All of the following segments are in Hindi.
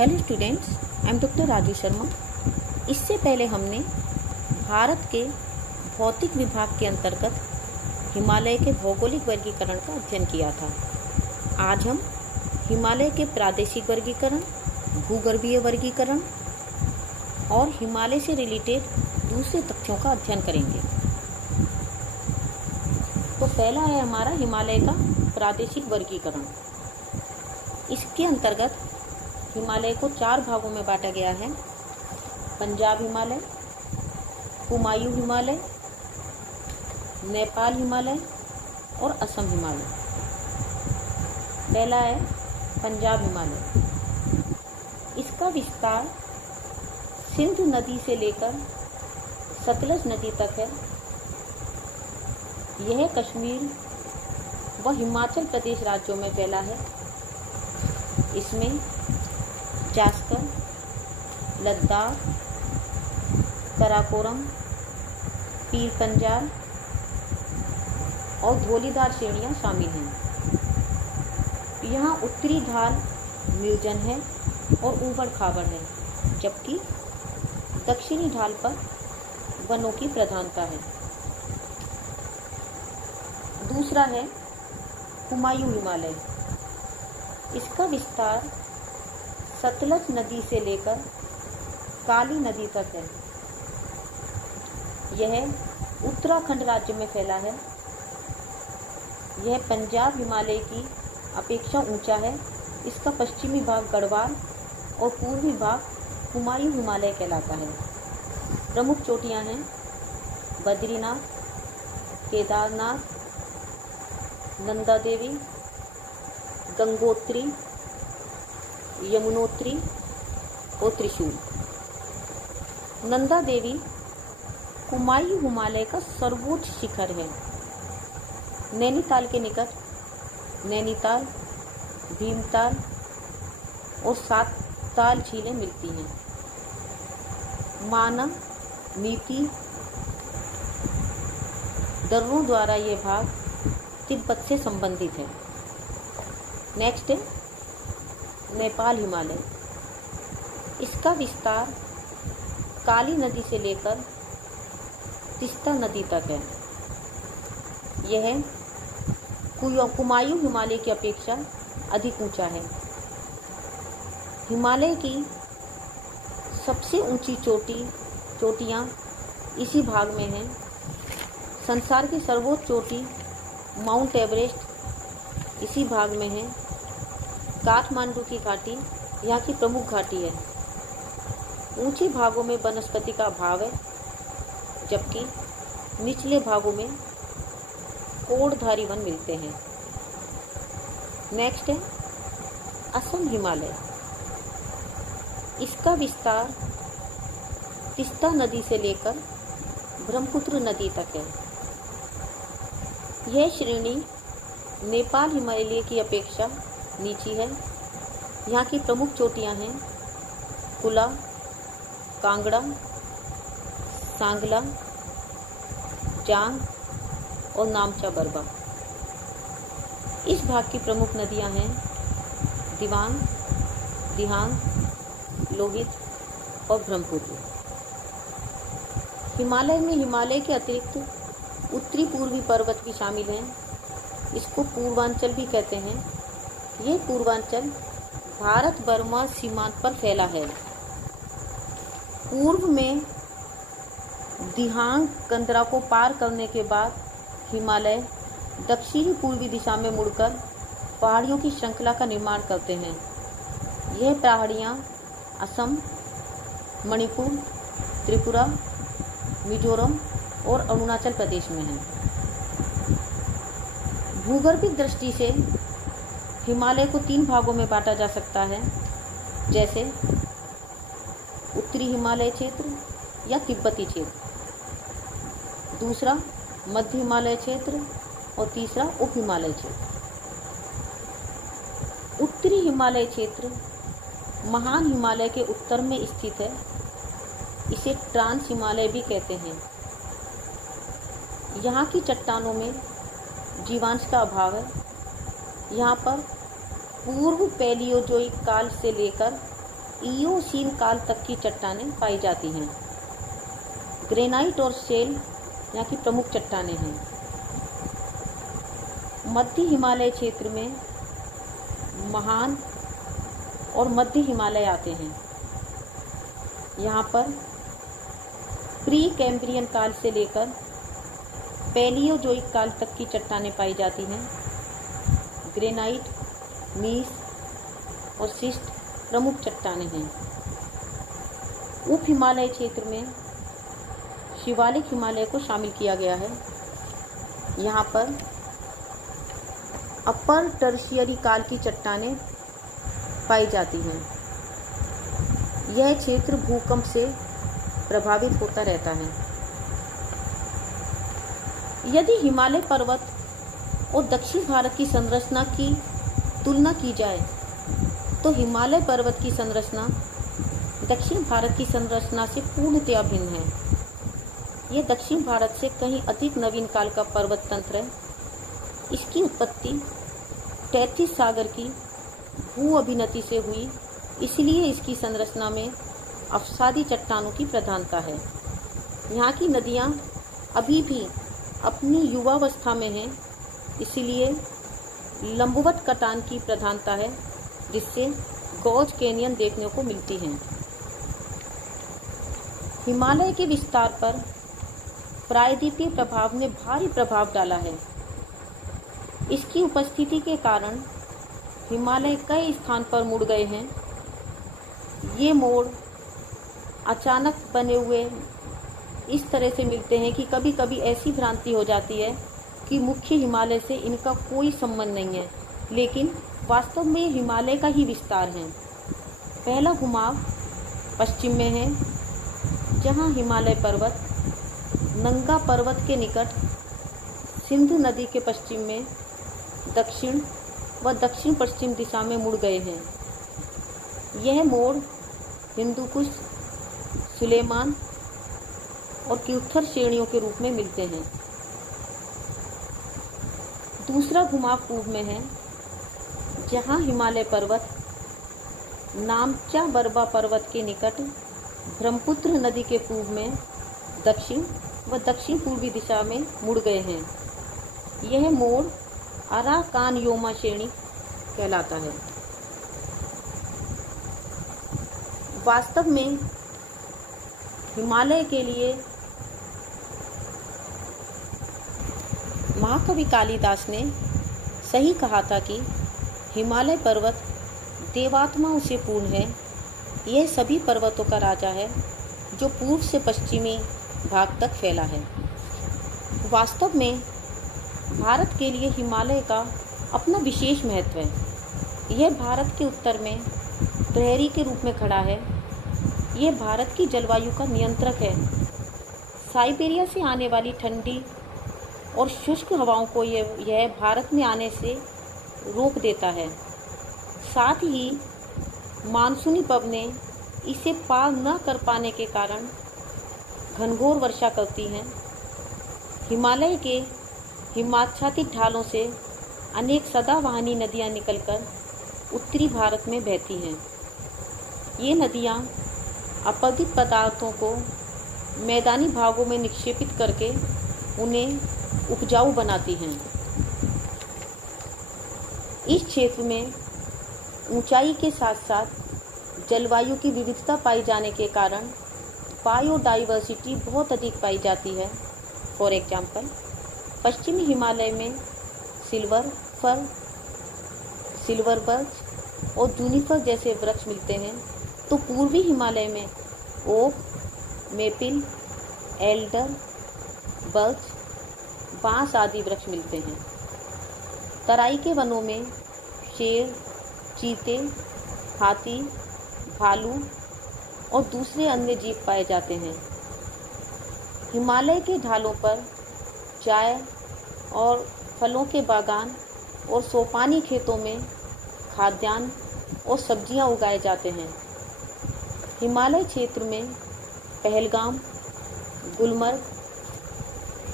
Hello students, I am doctor Raju Sharma. इससे पहले हमने भारत के भौतिक विभाग के अंतर्गत हिमालय के भौगोलिक वर्गीकरण का अध्ययन किया था। आज हम हिमालय के प्रादेशिक वर्गीकरण, भूगर्भीय वर्गीकरण और हिमालय से रिलेटेड दूसरे तथ्यों का अध्ययन करेंगे। तो पहला है हमारा हिमालय का प्रादेशिक वर्गीकरण। इसके अंतर्गत हिमालय को 4 भागों में बांटा गया है: पंजाब हिमालय, कुमायूं हिमालय, नेपाल हिमालय और असम हिमालय। पहला है पंजाब हिमालय। इसका विस्तार सिंधु नदी से लेकर सतलज नदी तक है। यह कश्मीर व हिमाचल प्रदेश राज्यों में फैला है। इसमें जास्कर, लद्दाख, कराकोरम, पीर पंजाल और धौलीधार श्रेणियां शामिल हैं। यहाँ उत्तरी ढाल निर्जन है और ऊबड़ खाबड़ है, जबकि दक्षिणी ढाल पर वनों की प्रधानता है। दूसरा है कुमायूं हिमालय। इसका विस्तार सतलज नदी से लेकर काली नदी तक है। यह उत्तराखंड राज्य में फैला है। यह पंजाब हिमालय की अपेक्षा ऊंचा है। इसका पश्चिमी भाग गढ़वाल और पूर्वी भाग कुमायूं हिमालय कहलाता है। प्रमुख चोटियां हैं बद्रीनाथ, केदारनाथ, नंदा देवी, गंगोत्री, यमुनोत्री और त्रिशूल। नंदा देवी कुमायूं हिमालय का सर्वोच्च शिखर है। नैनीताल के निकट नैनीताल, भीमताल और सातताल झीलें मिलती हैं। माना, नीति दर्रों द्वारा ये भाग तिब्बत से संबंधित है। नेक्स्ट है नेपाल हिमालय। इसका विस्तार काली नदी से लेकर तीस्ता नदी तक है। यह कुमायूं हिमालय की अपेक्षा अधिक ऊंचा है। हिमालय की सबसे ऊंची चोटियां इसी भाग में हैं। संसार की सर्वोच्च चोटी माउंट एवरेस्ट इसी भाग में है। काठमांडू की घाटी यहाँ की प्रमुख घाटी है। ऊंचे भागों में वनस्पति का अभाव है, जबकि निचले भागों में कोड़धारी वन मिलते हैं। नेक्स्ट है असम हिमालय। इसका विस्तार तीस्ता नदी से लेकर ब्रह्मपुत्र नदी तक है। यह श्रेणी नेपाल हिमालय की अपेक्षा नीची है। यहाँ की प्रमुख चोटियाँ हैं कुला, कांगड़ा, सांगला, जांग और नामचा बरबा। इस भाग की प्रमुख नदियाँ हैं दिवांग, दिहांग, लोहित और ब्रह्मपुत्र। हिमालय में हिमालय के अतिरिक्त उत्तरी पूर्वी पर्वत भी शामिल हैं। इसको पूर्वांचल भी कहते हैं। ये पूर्वांचल भारत बर्मा सीमांत पर फैला है। पूर्व में दिहांग कंदरा को पार करने के बाद हिमालय दक्षिणी पूर्वी दिशा में मुड़कर पहाड़ियों की श्रृंखला का निर्माण करते हैं। यह पहाड़ियाँ असम, मणिपुर, त्रिपुरा, मिजोरम और अरुणाचल प्रदेश में हैं। भूगर्भिक दृष्टि से हिमालय को 3 भागों में बांटा जा सकता है, जैसे उत्तरी हिमालय क्षेत्र या तिब्बती क्षेत्र, दूसरा मध्य हिमालय क्षेत्र और तीसरा उप हिमालय क्षेत्र। उत्तरी हिमालय क्षेत्र महान हिमालय के उत्तर में स्थित है। इसे ट्रांस हिमालय भी कहते हैं। यहाँ की चट्टानों में जीवांश का अभाव है। यहाँ पर पूर्व पैलियोजोइक काल से लेकर इयोसीन काल तक की चट्टानें पाई जाती हैं। ग्रेनाइट और शेल यहाँ की प्रमुख चट्टानें हैं। मध्य हिमालय क्षेत्र में महान और मध्य हिमालय आते हैं। यहाँ पर प्री कैम्ब्रियन काल से लेकर पैलियोजोइक काल तक की चट्टानें पाई जाती हैं। ग्रेनाइट, नीस और शिस्ट प्रमुख चट्टानें हैं। उप हिमालय क्षेत्र में शिवालिक हिमालय को शामिल किया गया है। यहाँ पर अपर टर्शियरी काल की चट्टानें पाई जाती हैं। यह क्षेत्र भूकंप से प्रभावित होता रहता है। यदि हिमालय पर्वत और दक्षिण भारत की संरचना की तुलना की जाए तो हिमालय पर्वत की संरचना दक्षिण भारत की संरचना से पूर्णतया भिन्न है। यह दक्षिण भारत से कहीं अधिक नवीन काल का पर्वत तंत्र है। इसकी उत्पत्ति तैथिस सागर की भू अभिनति से हुई, इसलिए इसकी संरचना में अवसादी चट्टानों की प्रधानता है। यहाँ की नदियाँ अभी भी अपनी युवावस्था में हैं, इसलिए लंबवत कटान की प्रधानता है, जिससे गॉज कैनियन देखने को मिलती हैं। हिमालय के विस्तार पर प्रायद्वीपीय प्रभाव ने भारी प्रभाव डाला है। इसकी उपस्थिति के कारण हिमालय कई स्थान पर मुड़ गए हैं। ये मोड़ अचानक बने हुए इस तरह से मिलते हैं कि कभी कभी ऐसी भ्रांति हो जाती है कि मुख्य हिमालय से इनका कोई संबंध नहीं है, लेकिन वास्तव में हिमालय का ही विस्तार है। पहला घुमाव पश्चिम में है, जहाँ हिमालय पर्वत नंगा पर्वत के निकट सिंधु नदी के पश्चिम में दक्षिण व दक्षिण पश्चिम दिशा में मुड़ गए हैं। यह मोड़ हिंदुकुश, सुलेमान और क्यूथर श्रेणियों के रूप में मिलते हैं। दूसरा घुमाव पूर्व में है, जहाँ हिमालय पर्वत नामचा बरबा पर्वत के निकट ब्रह्मपुत्र नदी के पूर्व में दक्षिण व दक्षिण पूर्वी दिशा में मुड़ गए हैं। यह मोड़ अराकानयोमा श्रेणी कहलाता है। वास्तव में हिमालय के लिए महाकवि कालिदास ने सही कहा था कि हिमालय पर्वत देवात्माओं से पूर्ण है। यह सभी पर्वतों का राजा है जो पूर्व से पश्चिमी भाग तक फैला है। वास्तव में भारत के लिए हिमालय का अपना विशेष महत्व है। यह भारत के उत्तर में प्रहरी के रूप में खड़ा है। यह भारत की जलवायु का नियंत्रक है। साइबेरिया से आने वाली ठंडी और शुष्क हवाओं को यह भारत में आने से रोक देता है। साथ ही मानसूनी पवनें इसे पार न कर पाने के कारण घनघोर वर्षा करती हैं। हिमालय के हिमाच्छादित ढालों से अनेक सदाबहानी नदियाँ निकलकर उत्तरी भारत में बहती हैं। ये नदियाँ अपघित पदार्थों को मैदानी भागों में निक्षेपित करके उन्हें उपजाऊ बनाती हैं। इस क्षेत्र में ऊंचाई के साथ साथ जलवायु की विविधता पाई जाने के कारण बायोडाइवर्सिटी बहुत अधिक पाई जाती है। फॉर एग्जाम्पल, पश्चिमी हिमालय में सिल्वर फर, सिल्वर बर्च और जूनिफर जैसे वृक्ष मिलते हैं, तो पूर्वी हिमालय में ओक, मेपिल, एल्डर, बर्च, बांस आदि वृक्ष मिलते हैं। तराई के वनों में शेर, चीते, हाथी, भालू और दूसरे अन्य जीव पाए जाते हैं। हिमालय के ढालों पर चाय और फलों के बागान और सोपानी खेतों में खाद्यान्न और सब्जियां उगाए जाते हैं। हिमालय क्षेत्र में पहलगाम, गुलमर्ग,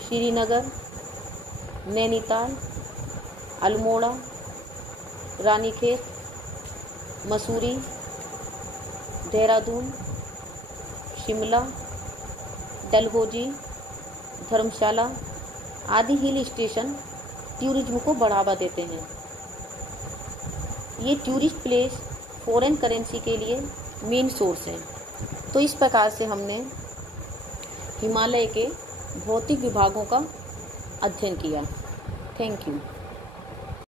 श्रीनगर, नैनीताल, अल्मोड़ा, रानीखेत, मसूरी, देहरादून, शिमला, डलहौजी, धर्मशाला आदि हिल स्टेशन टूरिज्म को बढ़ावा देते हैं। ये टूरिस्ट प्लेस फॉरेन करेंसी के लिए मेन सोर्स है। तो इस प्रकार से हमने हिमालय के भौतिक विभागों का अध्ययन किया। Thank you.